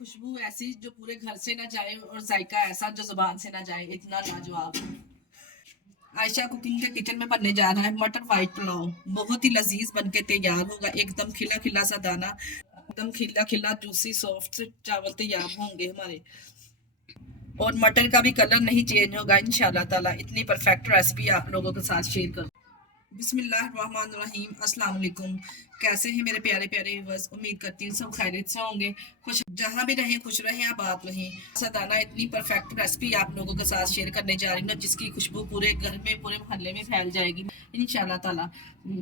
खुशबू ऐसी जो पूरे घर से ना जाए और जायका ऐसा जो जुबान से ना जाए, इतना लाजवाब। आयशा कुकिंग के किचन में बनने जा रहा है मटर वाइट पुलाव। बहुत ही लजीज बनके तैयार होगा, एकदम खिला खिला सा दाना, एकदम खिला खिला जूसी सॉफ्ट से चावल तैयार होंगे हमारे। और मटर का भी कलर नहीं चेंज होगा इंशाल्लाह ताला। इतनी परफेक्ट रेसिपी आप लोगों के साथ शेयर कर। बिस्मिल्लाहिर्रहमानिर्रहीम, अस्सलाम वालेकुम। कैसे हैं मेरे प्यारे प्यारे व्यूअर्स? उम्मीद करती हूँ सब खैरियत से होंगे, खुश जहाँ भी रहें, खुश रहें, आबाद रहें। सदाना इतनी परफेक्ट रेसिपी आप लोगों के साथ शेयर करने जा रही हूँ जिसकी खुशबू पूरे घर में, पूरे मोहल्ले में फैल जाएगी इंशाल्लाह ताला।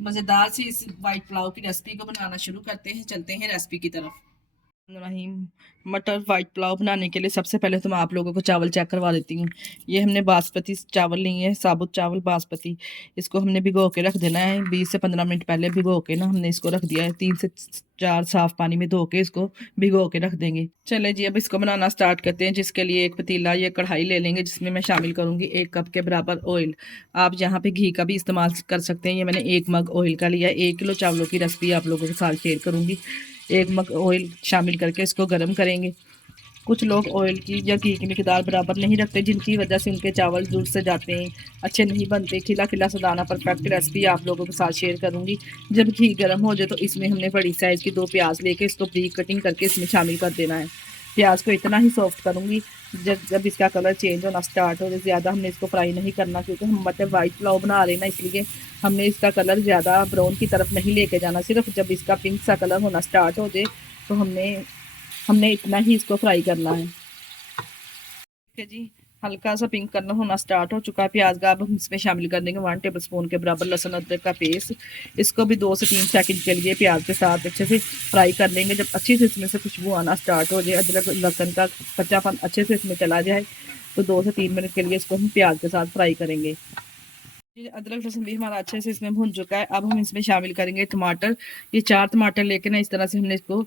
मज़ेदार से इस वाइट पुलाव की रेसिपी को बनाना शुरू करते हैं, चलते हैं रेसिपी की तरफ। रहीम, मटर वाइट पुलाव बनाने के लिए सबसे पहले तो मैं आप लोगों को चावल चेक करवा देती हूँ। ये हमने बासमती चावल लिए हैं, साबुत चावल बासमती। इसको हमने भिगो के रख देना है। 20 से 15 मिनट पहले भिगो के ना हमने इसको रख दिया है। 3 से 4 साफ पानी में धो के इसको भिगो के रख देंगे। चले जी, अब इसको बनाना स्टार्ट करते हैं। जिसके लिए एक पतीला या कढ़ाई ले लेंगे, जिसमें मैं शामिल करूँगी 1 कप के बराबर ऑयल। आप यहाँ पे घी का भी इस्तेमाल कर सकते हैं। ये मैंने 1 मग ऑयल का लिया है। 1 किलो चावलों की रेसिपी आप लोगों के साथ शेयर करूँगी। 1 मग ऑयल शामिल करके इसको गर्म करेंगे। कुछ लोग ऑयल की या घी की मिकदार बराबर नहीं रखते, जिनकी वजह से उनके चावल दूर से जाते हैं, अच्छे नहीं बनते। खिला खिला सदाना परफेक्ट रेसिपी आप लोगों के साथ शेयर करूंगी। जब घी गर्म हो जाए तो इसमें हमने बड़ी साइज़ की 2 प्याज लेके इसको ब्रीक कटिंग करके इसमें शामिल कर देना है। प्याज को इतना ही सॉफ्ट करूंगी जब जब इसका कलर चेंज होना स्टार्ट हो जाए। ज़्यादा हमने इसको फ्राई नहीं करना, क्योंकि हम मटर वाइट पुलाव बना रहे हैं ना, इसलिए हमने इसका कलर ज़्यादा ब्राउन की तरफ नहीं लेके जाना। सिर्फ जब इसका पिंक सा कलर होना स्टार्ट हो जाए तो हमने हमने इतना ही इसको फ्राई करना है। ठीक है जी, हल्का सा पिंक करना होना स्टार्ट हो चुका है प्याज का। अब हम इसमें शामिल कर देंगे 1 टेबल स्पून के बराबर लहसुन अदरक का पेस्ट। इसको भी 2 से 3 सेकंड के लिए प्याज के साथ अच्छे से फ्राई कर लेंगे। जब अच्छी से इसमें से खुशबू आना स्टार्ट हो जाए, अदरक लहसुन का कच्चापन अच्छे से इसमें चला जाए, तो 2 से 3 मिनट के लिए इसको हम प्याज के साथ फ्राई करेंगे। अदरक लहसुन भी हमारा अच्छे से इसमें भुन चुका है। अब हम इसमें शामिल करेंगे टमाटर। ये 4 टमाटर लेके ना इस तरह से हमने इसको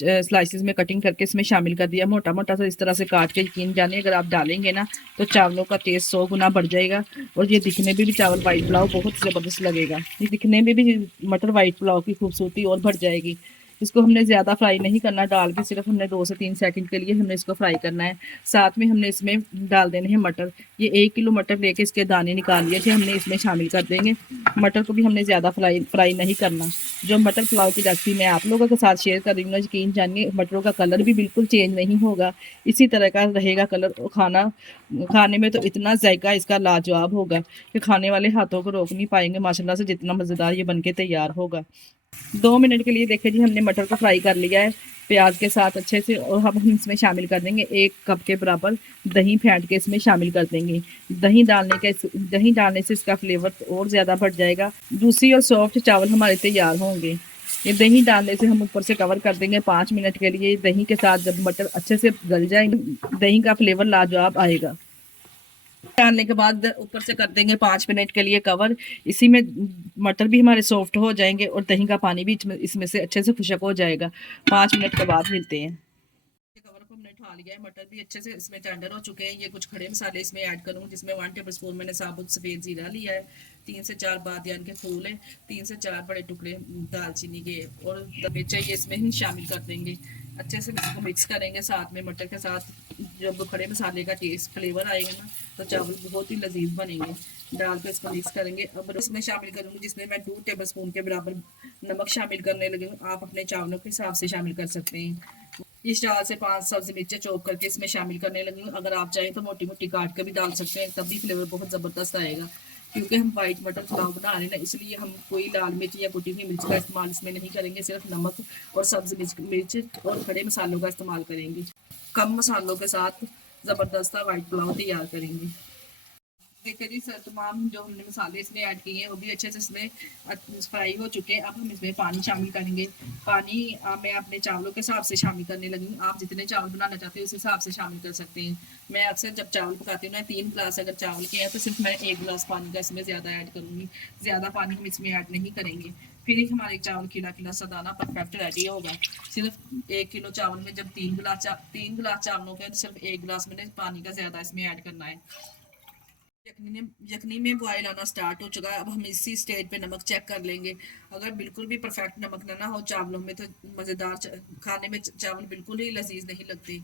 स्लाइसिस में कटिंग करके इसमें शामिल कर दिया। मोटा मोटा सा इस तरह से काट के, यकीन जानिए अगर आप डालेंगे ना तो चावलों का टेस्ट 100 गुना बढ़ जाएगा। और ये दिखने में भी चावल वाइट पुलाव बहुत ज़बरदस्त लगेगा। ये दिखने में भी मटर वाइट पुलाव की खूबसूरती और बढ़ जाएगी। इसको हमने ज़्यादा फ्राई नहीं करना, डाल के सिर्फ हमने 2 से 3 सेकंड के लिए हमने इसको फ्राई करना है। साथ में हमने इसमें डाल देने हैं मटर। ये 1 किलो मटर लेके इसके दाने निकाल लिए थे, हमने इसमें शामिल कर देंगे। मटर को भी हमने ज़्यादा फ्राई नहीं करना। जो मटर पुलाव की रेसिपी मैं आप लोगों के साथ शेयर कर रही हूँ, यकीन जानिए मटरों का कलर भी बिल्कुल चेंज नहीं होगा, इसी तरह का रहेगा कलर। खाने में तो इतना जायका इसका लाजवाब होगा कि खाने वाले हाथों को रोक नहीं पाएंगे माशाल्लाह से, जितना मज़ेदार ये बनके तैयार होगा। 2 मिनट के लिए देखिए जी, हमने मटर को फ्राई कर लिया है प्याज के साथ अच्छे से। और अब हम इसमें शामिल कर देंगे 1 कप के बराबर दही फेंट के इसमें शामिल कर देंगे। दही डालने से इसका फ्लेवर और ज़्यादा बढ़ जाएगा। जूसी और सॉफ्ट चावल हमारे तैयार होंगे। ये दही डालने से हम ऊपर से कवर कर देंगे 5 मिनट के लिए। दही के साथ जब मटर अच्छे से गल जाएंगे, दही का फ्लेवर लाजवाब आएगा। डालने के बाद ऊपर से कर देंगे 5 मिनट के लिए कवर। इसी में मटर भी हमारे सॉफ्ट हो जाएंगे और दही का पानी भी इसमें से अच्छे से खुशक हो जाएगा। 5 मिनट के बाद मिलते हैं। कवर को हमने उठा लिया है, मटर भी अच्छे से इसमें टेंडर हो चुके हैं। ये कुछ खड़े मसाले इसमें ऐड करूँ, जिसमें 1 टेबल स्पून मैंने साबुत सफ़ेद ज़ीरा लिया है। 3 से 4 बादियान के फूल हैं। 3 से 4 बड़े टुकड़े दालचीनी के, और मिर्चा ये इसमें ही शामिल कर देंगे। अच्छे से इसको मिक्स करेंगे साथ में मटर के साथ। जब खड़े मसाले का टेस्ट फ्लेवर आएगा ना, तो चावल बहुत ही लजीज बनेंगे। डाल कर इसको मिक्स करेंगे। अब इसमें शामिल करूँगी, जिसमें मैं 2 टेबल स्पून के बराबर नमक शामिल करने लगी हूँ। आप अपने चावलों के हिसाब से शामिल कर सकते हैं। इस 4 से 5 सब्जी मिर्चें चॉप करके इसमें शामिल करने लगी हूँ। अगर आप चाहें तो मोटी मोटी काट कर भी डाल सकते हैं, तब भी फ्लेवर बहुत ज़बरदस्त आएगा। क्योंकि हम वाइट मटर पुलाव बना रहे हैं ना, इसलिए हम कोई लाल मिर्च या कुटी हुई मिर्च का इस्तेमाल इसमें नहीं करेंगे। सिर्फ नमक और सब्जी मिर्च और खड़े मसालों का इस्तेमाल करेंगे। कम मसालों के साथ ज़बरदस्त वाइट पुलाव तैयार करेंगे। देखिए जी सर, तमाम जो हमने मसाले इसमें ऐड किए हैं वो भी अच्छे से इसमें फ्राई हो चुके हैं। अब हम इसमें पानी शामिल करेंगे। पानी मैं अपने चावलों के हिसाब से शामिल करने लगी हूँ। आप जितने चावल बनाना चाहते हैं उस हिसाब से शामिल कर सकते हैं। मैं अक्सर जब चावल पकाती हूँ ना, 3 गिलास अगर चावल के हैं तो सिर्फ मैं 1 गिलास पानी का इसमें ज़्यादा ऐड करूँगी। ज़्यादा पानी हम इसमें ऐड नहीं करेंगे, फिर ही हमारे चावल खिला खिला सा दाना परफेक्ट रेडी होगा। सिर्फ 1 किलो चावल में जब 3 गिलास चावलों के, तो सिर्फ 1 गिलास मैंने पानी का ज़्यादा इसमें ऐड करना है। यखनी में बॉयल आना स्टार्ट हो चुका है। अब हम इसी स्टेज पे नमक चेक कर लेंगे। अगर बिल्कुल भी परफेक्ट नमक ना हो चावलों में तो मज़ेदार खाने में चावल बिल्कुल ही लजीज नहीं लगते।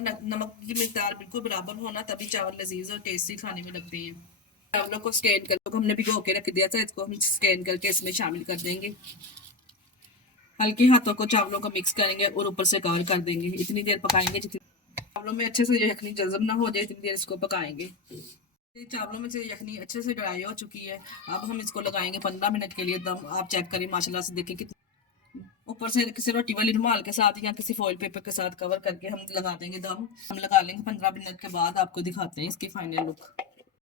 नमक की मिकदार बिल्कुल बराबर होना तभी चावल लजीज और टेस्टी खाने में लगते हैं। चावलों को स्टेन कर हमने भिगो के रख दिया था, इसको हम स्टेन करके इसमें शामिल कर देंगे। हल्के हाथों को चावलों को मिक्स करेंगे और ऊपर से कवर कर देंगे। इतनी देर पकाएंगे जितनी चावलों में अच्छे से यखनी जज़ब ना हो जाए, इतनी देर इसको पकाएंगे। चावलों में से यखनी अच्छे से ड्राई हो चुकी है। अब हम इसको लगाएंगे 15 मिनट के लिए दम। आप चेक करें माशाल्लाह से देखें कितनी ऊपर से किसी रोटी वाली रुमाल के साथ या किसी फॉइल पेपर के साथ कवर करके हम लगा देंगे दम। हम लगा लेंगे 15 मिनट के बाद आपको दिखाते हैं इसकी फाइनल लुक।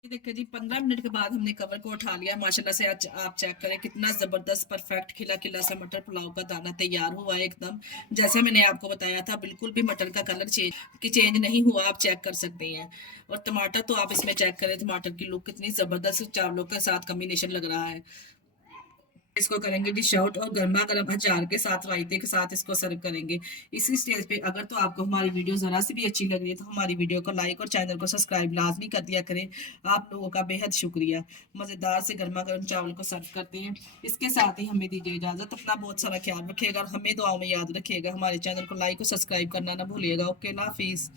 ये देखिए जी 15 मिनट के बाद हमने कवर को उठा लिया। माशाल्लाह से आज आप चेक करें कितना जबरदस्त परफेक्ट खिला खिला सा मटर पुलाव का दाना तैयार हुआ है एकदम जैसे मैंने आपको बताया था। बिल्कुल भी मटर का कलर चेंज नहीं हुआ, आप चेक कर सकते हैं। और टमाटर तो आप इसमें चेक करें, टमाटर की लुक कितनी जबरदस्त चावलों के साथ कॉम्बिनेशन लग रहा है। इसको करेंगे डिश आउट और गर्मा गर्म अचार के साथ रायते के साथ इसको सर्व करेंगे। इसी स्टेज पे अगर तो आपको हमारी वीडियो ज़रा सी भी अच्छी लग रही है तो हमारी वीडियो को लाइक और चैनल को सब्सक्राइब लाजमी कर दिया करें। आप लोगों का बेहद शुक्रिया। मज़ेदार से गर्मा गर्म चावल को सर्व करते हैं। इसके साथ ही हमें दीजिए इजाज़त। अपना बहुत सारा ख्याल रखिएगा और हमें दुआओं में याद रखिएगा। हमारे चैनल को लाइक और सब्सक्राइब करना ना भूलिएगा। ओके, अल्लाह हाफिज़।